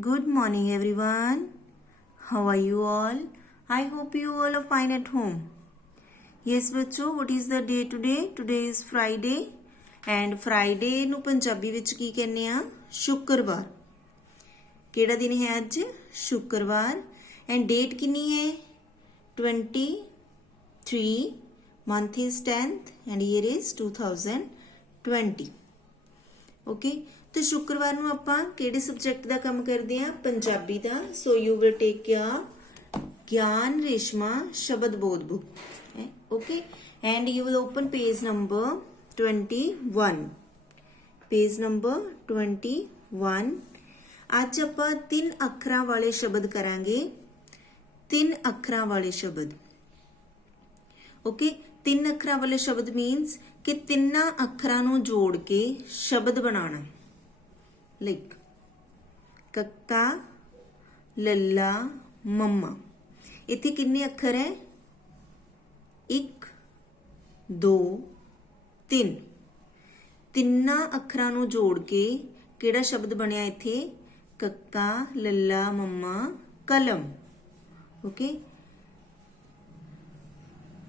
Good morning, everyone. How are you all? I hope you all are fine at home. Yes, ਬੱਚੋ what is the day today? Today is Friday and Friday ਨੂੰ ਪੰਜਾਬੀ ਵਿੱਚ ਕੀ ਕਹਿੰਦੇ ਆ ਸ਼ੁੱਕਰਵਾਰ ਕਿਹੜਾ ਦਿਨ ਹੈ ਅੱਜ ਸ਼ੁੱਕਰਵਾਰ ਐਂਡ ਡੇਟ ਕਿੰਨੀ ਹੈ 23 month is 10th and year is 2020 okay ਤੇ ਸ਼ੁੱਕਰਵਾਰ ਨੂੰ ਆਪਾਂ ਕਿਹੜੇ ਸਬਜੈਕਟ ਦਾ ਕੰਮ ਕਰਦੇ ਆ ਪੰਜਾਬੀ ਦਾ। So you will take care ਗਿਆਨ, ਰੇਸ਼ਮਾ, ਸ਼ਬਦ, ਬੋਧ book okay and you will open page number 21 page number 21 ਅੱਜ ਆਪਾਂ ਤਿੰਨ ਅੱਖਰਾਂ ਵਾਲੇ ਸ਼ਬਦ ਕਰਾਂਗੇ। ਤਿੰਨ ਅੱਖਰਾਂ ਵਾਲੇ ਸ਼ਬਦ। ਓਕੇ ਤਿੰਨ ਅੱਖਰਾਂ ਵਾਲੇ ਸ਼ਬਦ ਮੀਨਸ ਕਿ ਤਿੰਨਾਂ ਅੱਖਰਾਂ ਨੂੰ ਜੋੜ ਕੇ ਸ਼ਬਦ ਬਣਾਉਣਾ। ਲਾਈਕ ਕੱਕਾ ਲੱਲਾ ਮੰਮਾ ਇੱਥੇ ਕਿੰਨੇ ਅੱਖਰ ਹੈ 1 2 3 ਤਿੰਨਾਂ ਅੱਖਰਾਂ ਨੂੰ ਜੋੜ ਕੇ ਕਿਹੜਾ ਸ਼ਬਦ ਬਣਿਆ ਇੱਥੇ ਕੱਕਾ ਲੱਲਾ ਮੰਮਾ ਕਲਮ ਓਕੇ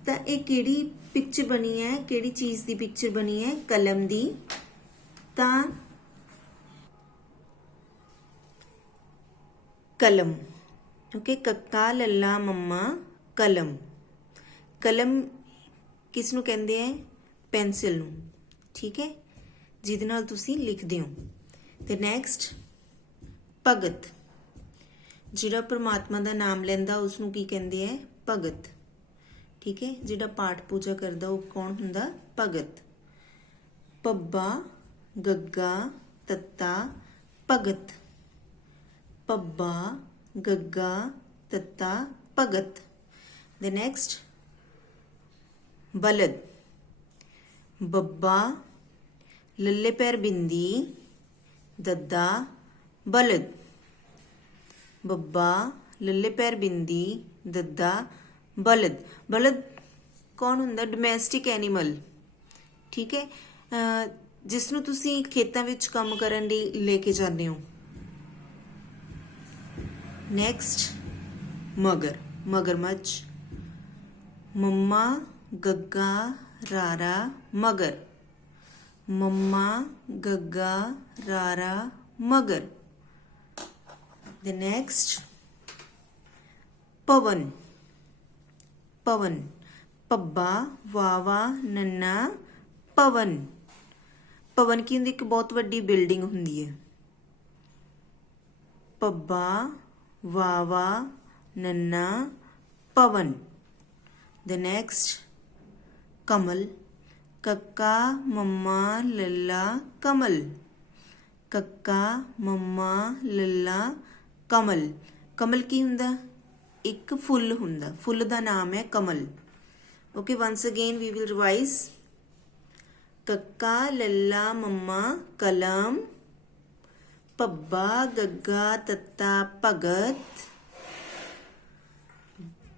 ਤਾਂ ਇਹ ਕਿਹੜੀ ਪਿਕਚਰ ਬਣੀ ਹੈ ਕਿਹੜੀ ਚੀਜ਼ ਦੀ ਪਿਕਚਰ ਬਣੀ ਹੈ ਕਲਮ ਦੀ ਤਾਂ ਕਲਮ ਓਕੇ ਕੱਕਾ ਲੱਲਾ ਮੰਮਾ ਕਲਮ ਕਲਮ ਕਿਸ ਨੂੰ ਕਹਿੰਦੇ ਹੈ ਪੈਨਸਿਲ ਨੂੰ। ਠੀਕ ਹੈ? ਜਿਹਦੇ ਨਾਲ ਤੁਸੀਂ ਲਿਖਦੇ ਹੋ। ਤੇ ਨੈਕਸਟ ਭਗਤ। ਜਿਹੜਾ ਪ੍ਰਮਾਤਮਾ ਦਾ ਨਾਮ ਲੈਂਦਾ ਉਸ ਨੂੰ ਕੀ ਕਹਿੰਦੇ ਹੈ ਭਗਤ। ਠੀਕ ਹੈ? ਜਿਹੜਾ ਪਾਠ ਪੂਜਾ ਕਰਦਾ, ਉਹ ਕੌਣ ਹੁੰਦਾ? ਭਗਤ। ਪੱਬਾ ਗੱਗਾ, ਤੱਤਾ, ਭਗਤ। ਪੱਬਾ, ਗੱਗਾ, ਤੱਤਾ, ਭਗਤ। The next, ਬਲਦ। ਬੱਬਾ, ਲੱਲੇ ਪੈਰ ਬਿੰਦੀ, ਦੱਦਾ, ਬਲਦ। ਬੱਬਾ, ਲੱਲੇ ਪੈਰ ਬਿੰਦੀ, ਦੱਦਾ, ਬਲਦ। ਬਲਦ ਕੌਣ ਹੁੰਦਾ? ਡੋਮੈਸਟਿਕ ਐਨੀਮਲ ਠੀਕ ਹੈ? ਜਿਸ ਨੂੰ ਤੁਸੀਂ ਖੇਤਾਂ ਵਿੱਚ ਕੰਮ ਕਰਨ ਲਈ ਲੈ ਕੇ ਜਾਂਦੇ ਹੋ। ਨੈਕਸਟ ਮਗਰ ਮਗਰਮੱਛ ਮੰਮਾ, ਗੱਗਾ, ਰਾਰਾ, ਮਗਰ। ਮੰਮਾ, ਗੱਗਾ, ਰਾਰਾ, ਮਗਰ। The next, ਪਵਨ। ਪਵਨ, ਪੱਬਾ, ਵਾਵਾ, ਨੰਨਾ, ਪਵਨ। ਪਵਨ ਕੀ ਹੁੰਦੀ? ਇੱਕ ਬਹੁਤ ਵੱਡੀ ਬਿਲਡਿੰਗ ਹੁੰਦੀ ਹੈ। ਪੱਬਾ ਵਾਵਾ ਨੰਨਾ, ਪਵਨ। The next, ਕਮਲ। ਕੱਕਾ, ਮੰਮਾ, ਲੱਲਾ, ਕਮਲ। ਕੱਕਾ, ਮੰਮਾ, ਲੱਲਾ, ਕਮਲ। ਕਮਲ ਕੀ ਹੁੰਦਾ? ਇੱਕ ਫੁੱਲ ਹੁੰਦਾ। ਫੁੱਲ ਦਾ ਨਾਮ ਹੈ ਕਮਲ। Okay once again we will revise ਕੱਕਾ, ਲੱਲਾ, ਮੰਮਾ, ਕਲਮ। ਪੱਬਾ ਗੱਗਾ ਤੱਤਾ ਭਗਤ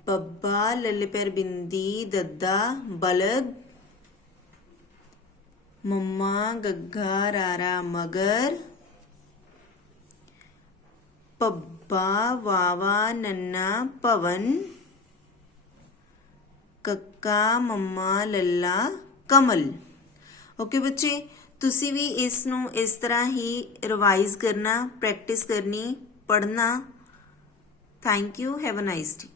ਬੱਬਾ ਲੱਲੇ ਪੈਰ ਬਿੰਦੀ ਦੱਦਾ ਬਲਦ ਮੰਮਾ ਗੱਗਾ ਰਾਰਾ ਮਗਰ ਪੱਬਾ ਵਾਵਾ ਨੰਨਾ ਪਵਨ ਕੱਕਾ ਮੰਮਾ ਲੱਲਾ ਕਮਲ ਓਕੇ ਬੱਚੇ ਤੁਸੀਂ ਵੀ ਇਸ ਨੂੰ ਇਸ ਤਰ੍ਹਾਂ ਹੀ ਰਿਵਾਈਜ਼ ਕਰਨਾ ਪ੍ਰੈਕਟਿਸ ਕਰਨੀ, ਪੜ੍ਹਨਾ। Thank you have a nice day